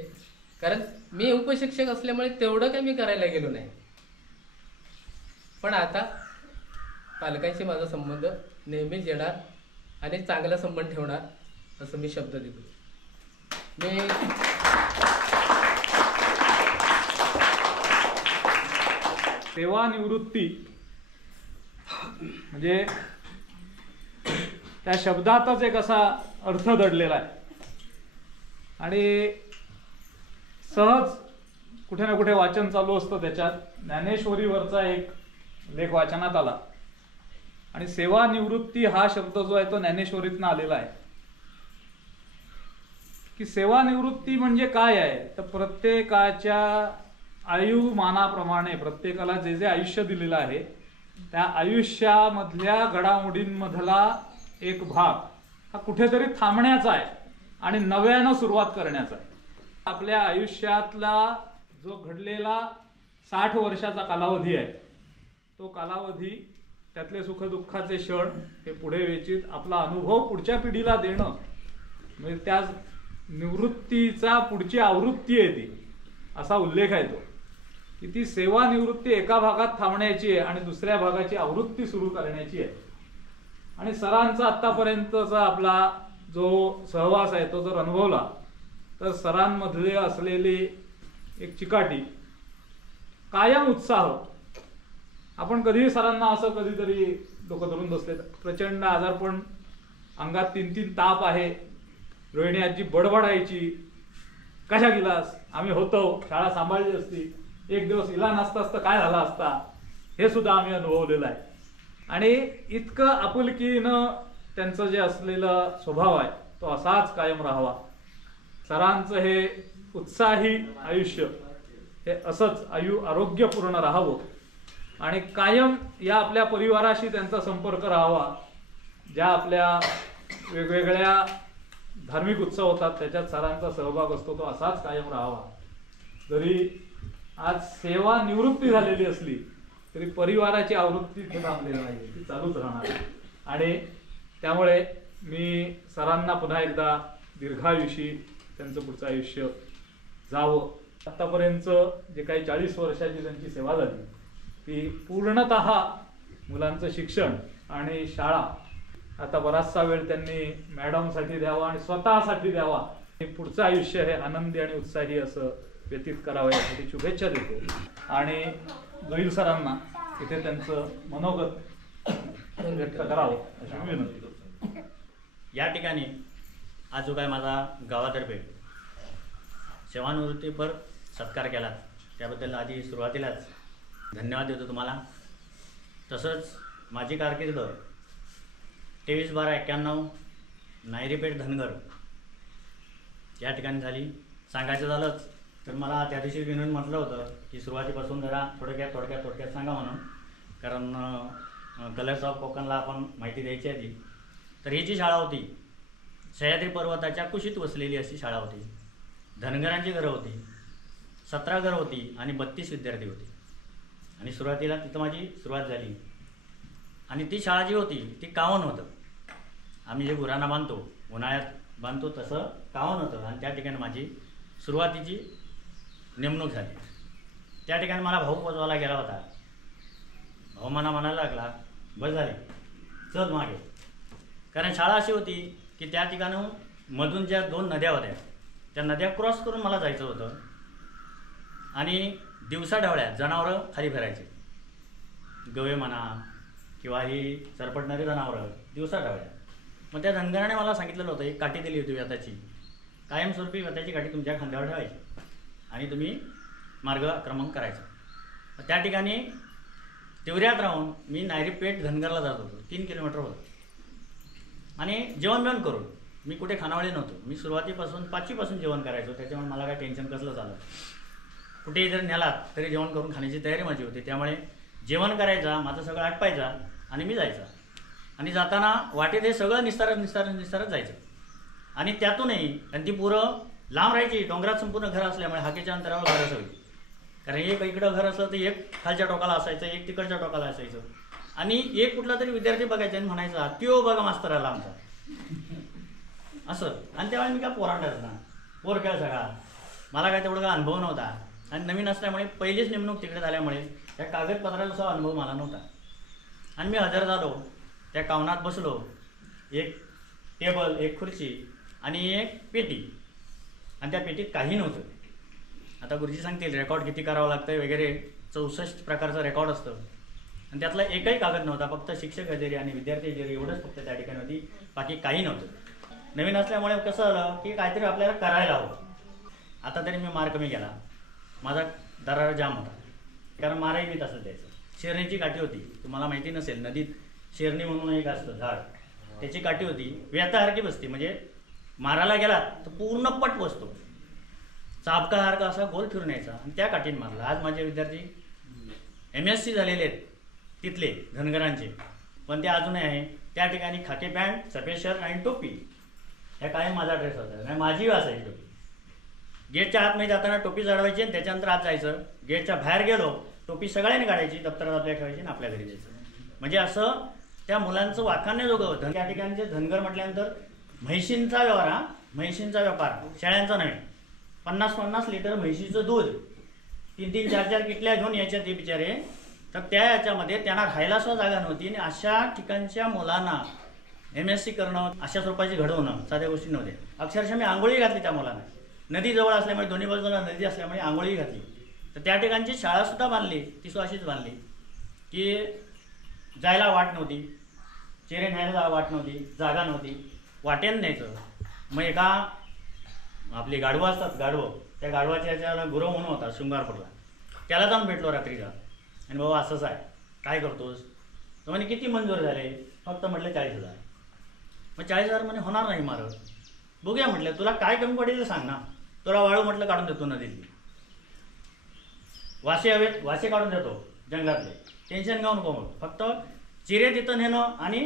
कारण मी उपशिक्षक असल्यामुळे तेवढं काही मी करायला गेलो नाही. पण आता पालकांशी माझा संबंध नेहमीच येणार आणि चांगला संबंध ठेवणार असं मी शब्द देतो. मी सेवानिवृत्ती म्हणजे त्या शब्दातच एक असा अर्थ दडलेला आहे. आणि सहज कुठे ना कुठे वाचन चालू असतं. त्याच्यात ज्ञानेश्वरीवरचा एक लेख वाचनात आला आणि सेवानिवृत्ती हा शब्द जो आहे तो ज्ञानेश्वरीतनं आलेला आहे. की सेवानिवृत्ती म्हणजे काय आहे, तर प्रत्येकाच्या आयुमानाप्रमाणे प्रत्येकाला जे जे आयुष्य दिलेलं आहे त्या आयुष्यामधल्या घडामोडींमधला एक भाग हा कुठेतरी थांबण्याचा आहे आणि नव्यानं सुरुवात करण्याचा आहे. आपल्या आयुष्यातला जो घडलेला 60 वर्षाचा कालावधी आहे तो कालावधी, त्यातले सुखदुःखाचे क्षण हे पुढे वेचित आपला अनुभव पुढच्या पिढीला देणं म्हणजे त्या निवृत्तीचा पुढची आवृत्ती आहे ती, असा उल्लेख आहे तो. की ती सेवानिवृत्ती एका भागात थांबण्याची आहे आणि दुसऱ्या भागाची आवृत्ती सुरू करण्याची आहे. आणि सरांचा आतापर्यंतचा आपला जो सहवास आहे तो जर अनुभवला तर सरांमधले असलेली एक चिकाटी, कायम उत्साह. आपण कधीही सरांना असं कधीतरी डोकं धरून बसले, प्रचंड आजारपण, अंगात 3-3 ताप आहे, रोहिणी आजी बडबडायची, कशा गेलास, आम्ही होतो, शाळा सांभाळली असती, एक दिवस इला नसता असतं काय झाला असता, हे सुद्धा आम्ही अनुभवलेलं आहे. आणि इतकं आपुलकीनं त्यांचं जे असलेलं स्वभाव आहे तो असाच कायम राहावा. सरांचं हे उत्साही आयुष्य हे असंच आरोग्यपूर्ण राहावं आणि कायम या आपल्या परिवाराशी त्यांचा संपर्क राहावा. ज्या आपल्या वेगवेगळ्या धार्मिक उत्सव होतात त्याच्यात सरांचा सहभाग असतो तो असाच कायम राहावा. जरी आज सेवा निवृत्ती झालेली असली तरी परिवाराची आवृत्ती थांबलेली नाही, ती चालूच राहणार. आणि त्यामुळे मी सरांना पुन्हा एकदा दीर्घायुषी त्यांचं पुढचं आयुष्य जावं. आतापर्यंत जे काही 40 वर्षाची त्यांची सेवा झाली ती पूर्णतः मुलांचं शिक्षण आणि शाळा आता बराचसा वेळ त्यांनी मॅडमसाठी द्यावा आणि स्वतःसाठी द्यावा, पुढचं आयुष्य हे आनंदी आणि उत्साही असं व्यतीत करावं यासाठी शुभेच्छा देतो आणि जोईल सरांना इथे त्यांचं मनोगत व्यक्त करावं अशी मी विनंती करतो. या ठिकाणी आज जो काय माझा गावातर्फे सेवानिवृत्तीपर सत्कार केला त्याबद्दल आधी सुरुवातीलाच धन्यवाद देतो तुम्हाला. तसंच माझी कारकीर्द 23/12/91 नायरीपेठ धनगर या ठिकाणी झाली. सांगायचं झालंच तर मला त्या दिवशी विनून म्हटलं होतं की सुरुवातीपासून जरा थोडक्यात सांगा म्हणून, कारण कलर्स ऑफ कोकणला आपण माहिती द्यायची आधी. तर ही जी शाळा होती सह्याद्री पर्वताच्या कुशीत वसलेली अशी शाळा होती. धनगरांची घरं होती, 17 घरं होती आणि 32 विद्यार्थी होते. आणि सुरुवातीला तिथं माझी सुरुवात झाली. आणि ती शाळा जी होती ती कावन होतं. आम्ही जे गुरांना बांधतो उन्हाळ्यात बांधतो तसं कावन होतं. आणि त्या ठिकाणी माझी सुरुवातीची नेमणूक झाली. त्या ठिकाणी मला भाऊ पोचवायला गेला होता. भाऊ म्हणायला लागला बस झाली चल मागे. कारण शाळा अशी होती की त्या ठिकाणं मधून ज्या 2 नद्या होत्या त्या नद्या क्रॉस करून मला जायचं होतं. आणि दिवसा ढवळ्यात जनावरं खाली फिरायचे, गवे म्हणा किंवा ही सरपटणारी जनावरं दिवसा ढवळ्यात. मग त्या धनगराने मला सांगितलेलं होतं, एक काठी दिली होती व्यथाची, कायमस्वरूपी व्यथाची काठी तुमच्या खांद्यावर ठेवायची आणि तुम्ही मार्गक्रमण करायचं. त्या ठिकाणी तिवऱ्यात राहून मी नायरीपेठ धनगरला जात होतो. 3 किलोमीटर होतं. आणि जेवण करून मी कुठे खानावळी नव्हतो. मी सुरुवातीपासून 5वीपासून जेवण करायचो, त्याच्यामुळे मला काय टेन्शन कसलं झालं. कुठेही जर नेलात तरी जेवण करून खाण्याची तयारी माझी होती. त्यामुळे जेवण करायचा, माझं सगळं आटपायचा आणि मी जायचा. आणि जाताना वाटेत हे सगळं निस्तारत जायचं. आणि त्यातूनही आणि ती पुरं लांब राहायची, डोंगरात संपूर्ण घरं असल्यामुळे हाकेच्या अंतरावर घरं सगळी. कारण एक इकडं घर असलं तर एक खालच्या टोकाला असायचं, एक तिकडच्या टोकाला असायचं. आणि एक कुठला तरी विद्यार्थी बघायचा आणि म्हणायचा त्यो बघा मास्तर आला आमचा असं. आणि तेव्हा मी काय पोरांडाच ना पोरक्या सगळा, मला काय तेवढं काय अनुभव नव्हता. आणि नवीन असल्यामुळे पहिलीच नेमणूक तिकडे झाल्यामुळे त्या कागदपत्राचा अनुभव मला नव्हता. आणि मी हजर झालो, त्या कावनात बसलो. एक टेबल, एक खुर्ची आणि एक पेटी. आणि त्या पेटीत काही नव्हतं. आता गुरुजी सांगतील रेकॉर्ड किती करावं लागतं वगैरे, 64 प्रकारचं रेकॉर्ड असतं. आणि त्यातला एकही कागद नव्हता, फक्त शिक्षक हजेरी आणि विद्यार्थी हजेरी एवढंच फक्त त्या ठिकाणी होती, बाकी काही नव्हतं. नवीन असल्यामुळे कसं झालं की काहीतरी आपल्याला करायला हवं. आता तरी मी मार कमी गेला, माझा दरारा जाम होता, कारण मारही मी तसंच द्यायचं. शेरणीची काठी होती, तुम्हाला माहिती नसेल, नदीत शेरणी म्हणून एक असतं झाड, त्याची काठी होती, व्यथासारखी बसते. म्हणजे मारायला गेला तर पूर्ण पट बसतो, चाबकासारखा असा गोल फिरून यायचा. आणि त्या काठीने मारला. आज माझे विद्यार्थी MSc झालेले आहेत तिथले धनगरांचे, पण ते अजूनही आहे. त्या ठिकाणी खाकी पॅन्ट, सफेद शर्ट आणि टोपी, ह्या कायम माझा ड्रेस होता. नाही माझी असायची टोपी. गेटच्या आतमध्ये जाताना टोपी चढवायची आणि त्याच्यानंतर आत जायचं. गेटच्या बाहेर गेलो टोपी सगळ्यांनी काढायची, दप्तरात आपल्या ठेवायची आणि आपल्या घरी जायचं. म्हणजे असं त्या मुलांचं वाखाणण्याजोगं होतं. त्या ठिकाणचे धनगर म्हटल्यानंतर म्हैशींचा व्यवहार, हा म्हैशींचा व्यापार, शेळ्यांचा नव्हे. 50-50 लिटर म्हैशीचं दूध 3-3, 4-4 किटल्या घेऊन यायच्या ते बिचारे. तर त्या याच्यामध्ये त्यांना राहायला सुद्धा जागा नव्हती. आणि अशा ठिकाणच्या मुलांना MSc करणं, अशा स्वरूपाची घडवणं साध्या गोष्टी नव्हत्या. अक्षरशः मी आंघोळी घातली त्या मुलांना. नदी जवळ असल्यामुळे, दोन्ही बाजूला नदी असल्यामुळे आंघोळी घातली. तर त्या ठिकाणची शाळासुद्धा बांधली, ती सुद्धा अशीच बांधली की जायला वाट नव्हती, चेहरे न्यायला वाट नव्हती, जागा नव्हती, वाटेन न्यायचं. मग एका आपली गाढवं असतात, गाढवं, त्या गाढवाच्या याच्याला गुरव म्हणून होता शृंगारपूरला, त्याला जाऊन भेटलो रात्रीचा. आणि बाबा असंच आहे, काय करतोस? तो म्हणे किती मंजूर झाले? फक्त म्हटलं 40,000. मग 40,000 म्हणे होणार नाही मारं. बघूया म्हटलं, तुला काय कमी पडेल ते सांग ना, तुला वाळू म्हटलं काढून देतो नदीतली, वासे हवेत वासे काढून देतो जंगलातले, टेन्शन घेऊ नको. मग फक्त चिरे तिथं नेणं आणि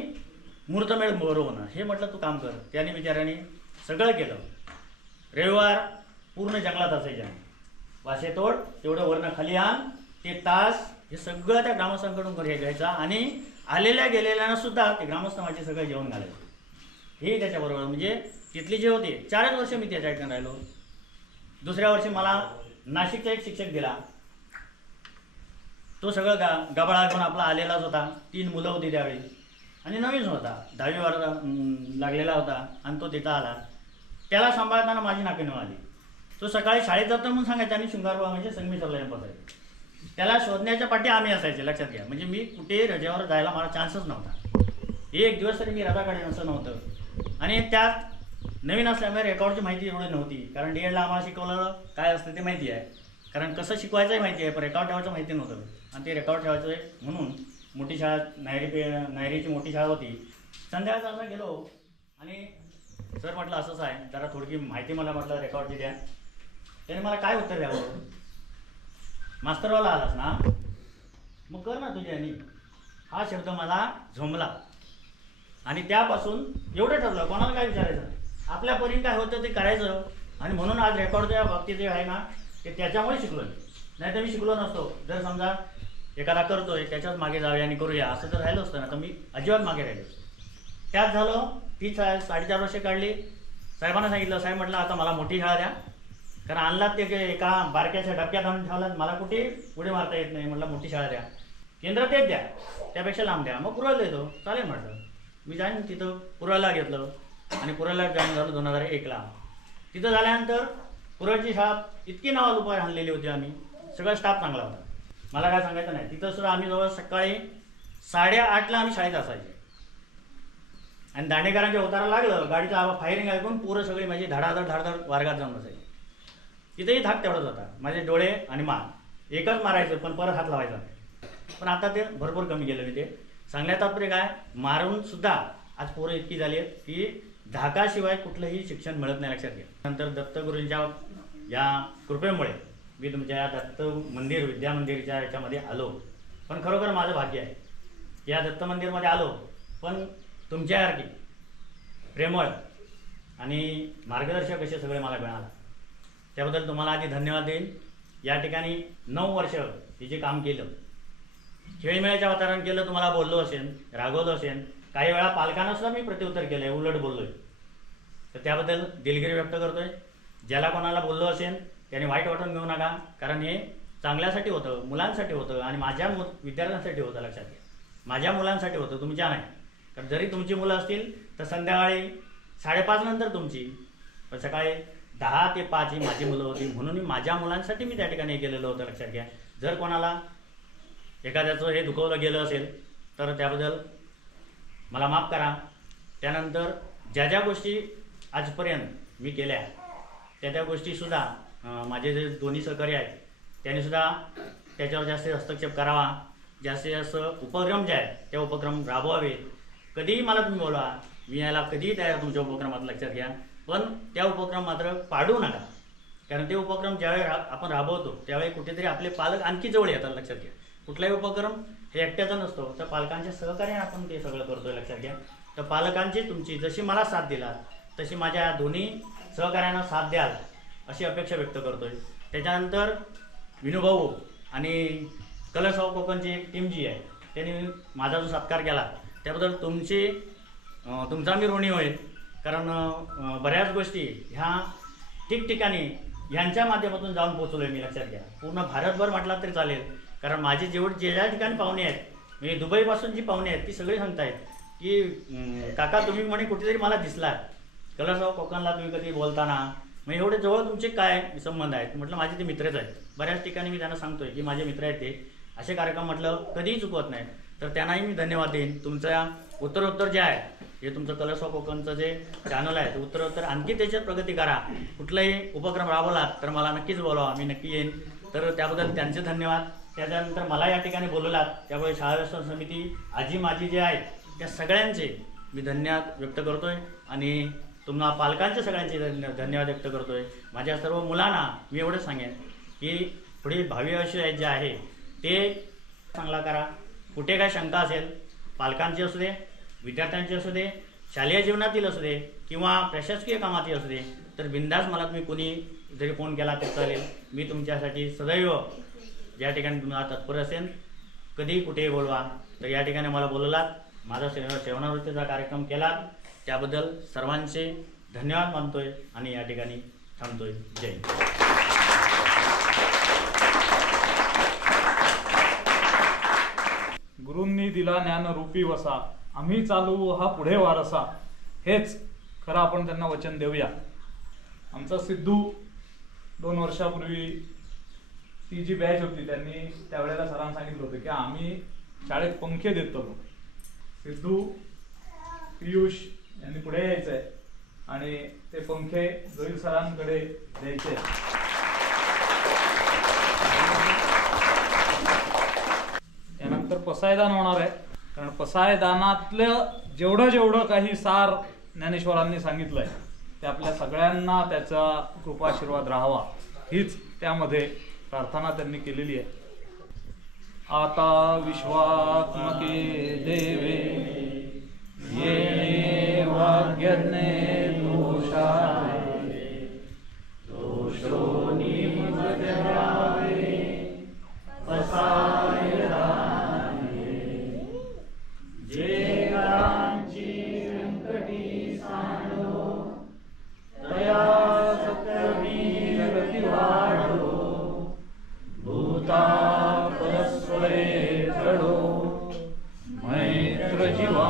मुहूर्तमेळ बरोवणं, हे म्हटलं तू काम कर. त्याने बिचाऱ्याने सगळं केलं. रविवार पूर्ण जंगलात असायचे, वासे तोड, तेवढं वरनं खाली आण, ते तास, हे सगळं त्या ग्रामस्थांकडून घ्यायचा. आणि आलेल्या गेलेल्यांना सुद्धा ते ग्रामस्थ माझे सगळं जेवण घालायचं. हे त्याच्याबरोबर म्हणजे तिथले जे होते 4 वर्ष मी त्याच्या ठिकाणी राहिलो. दुसऱ्या वर्षी मला नाशिकचा एक शिक्षक दिला, तो सगळं गबाळा घेऊन आपला आलेलाच होता. 3 मुलं होती त्यावेळी आणि नवीन होता, 10वी वर्ग लागलेला होता आणि तो तिथं आला. त्याला सांभाळताना माझी नाकीनऊ आली. तो सकाळी शाळेत जातो म्हणून सांगायचं आणि शृंगारबा म्हणजे संगमी सल्ल्याने बसायचं. त्याला शोधण्याच्या पाठी आम्ही असायचे, लक्षात घ्या. म्हणजे मी कुठेही रजेवर जायला मला चान्सच नव्हता. एक दिवस तरी मी रजाकडे असं नव्हतं. आणि त्यात नवीन असल्यामुळे रेकॉर्डची माहिती एवढी नव्हती, कारण डीएडला आम्हाला शिकवलं काय असतं ते माहिती आहे, कारण कसं शिकवायचंही माहिती आहे, पण रेकॉर्ड ठेवायचं माहिती नव्हतं. आणि ते रेकॉर्ड ठेवायचं आहे म्हणून मोठी शाळा नायरीची मोठी शाळा होती. संध्याकाळचा गेलो आणि सर म्हटलं असंच आहे, जरा थोडी माहिती मला म्हटलं रेकॉर्डची द्या. त्याने मला काय उत्तर द्यावं, मास्तरवाला आलास ना मग कर ना तुझ्यानी. हा शब्द मला झोंबला आणि त्यापासून एवढं ठरलं कोणाला काय विचारायचं, आपल्या परीने काय होतं ते करायचं. आणि म्हणून आज रेकॉर्डच्या बाबतीत जे आहे ना ते त्याच्यामुळे शिकलो. नाही तर मी शिकलो नसतो. जर समजा एखादा करतोय त्याच्याच मागे जाऊया आणि करूया असं जर राहिलं असतं ना तर मी अजिबात मागे राहिलो. त्यात झालं ती 4.5 वर्षे काढली. साहेबांना सांगितलं, साहेब म्हटलं आता मला मोठी शाळा द्या, कारण आणलात ते एका बारक्याच्या डबक्यात आणून ठेवलात, मला कुठे पुढे मारता येत नाही. म्हटलं मोठी शाळा द्या, केंद्र तेच द्या, त्यापेक्षा लांब द्या. मग पुरवलं देतो, चालेल म्हटलं. मी जाईन तिथं पुरवला घेतलं आणि पुरवला जॉईन झालो 2001ला. तिथं झाल्यानंतर पुरवची शाळा इतकी नावालुपार आणलेली होती आम्ही, सगळा स्टाफ चांगला होता, मला काय सांगायचं नाही. तिथं सुद्धा आम्ही जवळ सकाळी 8:30ला आम्ही शाळेत असायचे. आणि दांडेकरांच्या उतारा लागलं, गाडीचा आवाज फायरिंग ऐकून पोरं सगळी माझी धडाधड वर्गात जाऊन बसायची. तिथेही धाक तेवढाच होता, माझे डोळे आणि मान एकच मारायचं पण परत हात लावायचा. पण आता ते भरपूर कमी गेलं. मी ते सांगण्यात तात्पर्य काय, मारून सुद्धा आज पोरं इतकी झाली आहेत की धाकाशिवाय कुठलंही शिक्षण मिळत नाही, लक्षात घ्या. नंतर दत्तगुरूंच्या या कृपेमुळे मी तुमच्या दत्त मंदिर विद्या मंदिरच्या याच्यामध्ये आलो. पण खरोखर माझं भाग्य आहे या दत्त मंदिरमध्ये आलो. पण तुमच्यासारखी प्रेमळ आणि मार्गदर्शक असे सगळे मला मिळाला, त्याबद्दल तुम्हाला आधी धन्यवाद देईन. या ठिकाणी 9 वर्ष हे जे काम केलं, खेळमेळ्याच्या वातावरण केलं, तुम्हाला बोललो असेल, रागवलं असेल, काही वेळा पालकांना सुद्धा मी प्रत्युत्तर केलं आहे, उलट बोललोय, तर त्याबद्दल दिलगिरी व्यक्त करतोय. ज्याला कोणाला बोललो असेल त्याने वाईट वाटून घेऊ नका, कारण हे चांगल्यासाठी होतं, मुलांसाठी होतं आणि माझ्या विद्यार्थ्यांसाठी होतं, लक्षात घ्या. माझ्या मुलांसाठी होतं, तुमच्या नाही. कारण जरी तुमची मुलं असतील तर संध्याकाळी 5:30 नंतर तुमची, पण सकाळी 10 ते 5 ही माझी मुलं होती, म्हणून मी माझ्या मुलांसाठी मी त्या ठिकाणी हे केलेलं होतं, लक्षात घ्या. जर कोणाला एखाद्याचं हे दुखवलं गेलं असेल तर त्याबद्दल मला माफ करा. त्यानंतर ज्या ज्या गोष्टी आजपर्यंत मी केल्या त्या गोष्टीसुद्धा माझे जे दोन्ही सहकारी आहेत त्यांनीसुद्धा त्याच्यावर जास्त हस्तक्षेप करावा, जास्तीत जास्त उपक्रम जे आहेत ते उपक्रम राबवावे. कधीही मला तुम्ही बोलवा, मी यायला कधीही तयार तुमच्या उपक्रमात, लक्षात घ्या. पण त्या उपक्रम मात्र पाडू नका, कारण ते उपक्रम ज्यावेळी आपण राबवतो त्यावेळी कुठेतरी आपले पालक आणखी जवळ येतात, लक्षात घ्या. कुठलाही उपक्रम हे एकट्याचा नसतो, तर पालकांच्या सहकार्याने आपण ते सगळं करतोय, लक्षात घ्या. तर पालकांची तुमची जशी मला साथ दिला तशी माझ्या दोन्ही सहकार्यांना साथ द्याल अशी अपेक्षा व्यक्त करतोय. त्याच्यानंतर विनूभाऊ आणि कलरसाव कोकणची एक टीम जी आहे त्यांनी माझा जो सत्कार केला त्याबद्दल तुमचा मी ऋणी होईल, कारण बऱ्याच गोष्टी ह्या ठिकठिकाणी ह्यांच्या माध्यमातून जाऊन पोहोचलोय मी, लक्षात घ्या. पूर्ण भारतभर म्हटला तरी चालेल, कारण माझे जे ज्या ठिकाणी पाहुणे आहेत, म्हणजे दुबईपासून जी पाहुणे आहेत ती सगळी सांगतायत की काका तुम्ही म्हणे कुठेतरी मला दिसलात, कलरसाव कोकणला तुम्ही कधी बोलताना, मग एवढे जवळ तुमचे काय संबंध आहेत. म्हटलं माझे ते मित्रच आहेत. बऱ्याच ठिकाणी मी त्यांना सांगतोय की माझे मित्र आहेत ते, असे कार्यक्रम म्हटलं कधीही चुकवत नाही. तर त्यांनाही मी धन्यवाद देईन. तुमच्या उत्तरोत्तर जे आहे हे तुमचं कलरसाव कोकणचं जे चॅनल आहे ते उत्तरोत्तर आणखी त्याच्यात प्रगती करा. कुठलाही उपक्रम राबवलात तर मला नक्कीच बोलवा, मी नक्की येईन. तर त्याबद्दल त्यांचे धन्यवाद. त्याच्यानंतर मला या ठिकाणी बोलवलात त्यामुळे शाळा व्यवस्थापन समिती आजी माझी जे आहेत त्या सगळ्यांचे मी धन्यवाद व्यक्त करतोय आणि तुम्हाला पालकांचे सगळ्यांचे धन्यवाद व्यक्त करतोय. माझ्या सर्व मुलांना मी एवढंच सांगेन की पुढे भावी आयुष्य जे आहे ते चांगला करा. कुठे काय शंका असेल, पालकांची असू दे, विद्यार्थ्यांची असू दे, शालेय जीवनातील असू दे किंवा प्रशासकीय कामातील असू दे, तर बिनधास्त मला तुम्ही कोणी जरी फोन केला तर चालेल. मी तुमच्यासाठी सदैव ज्या ठिकाणी तुम्हाला तत्पर असेल, कधीही कुठेही बोलवा. तर या ठिकाणी मला बोलवलात, माझा सेवनावृत्तीचा कार्यक्रम केला, त्याबद्दल सर्वांचे धन्यवाद मानतोय आणि या ठिकाणी थांबतोय. जय हिंद. गुरूंनी दिला ज्ञान रूपी वसा, आम्ही चालू हा पुढे वारसा, हेच खरं आपण त्यांना वचन देऊया. आमचा सिद्धू 2 वर्षापूर्वी ती जी बॅच होती त्यांनी त्यावेळेला सरांना सांगितलं होतं की आम्ही शाळेत पंखे देतो. सिद्धू, पियुष यांनी पुढे यायचंय आणि ते पंखे जोईल सरांकडे द्यायचे. त्यानंतर पसायदान होणार आहे, कारण पसायदानातलं जेवढं काही सार ज्ञानेश्वरांनी सांगितलंय ते आपल्या सगळ्यांना त्याचा कृपाशीर्वाद राहावा हीच त्यामध्ये प्रार्थना त्यांनी केलेली आहे. आता विश्वात्मके देवे ये वाग्यज्ञे दोषावे दोषो निमृत्यावे पसायदाने जे घरांची व्यंकटी सांडो दया सत्यवीर गती वाढो भूता परस्परे जडो मैत्र जीवा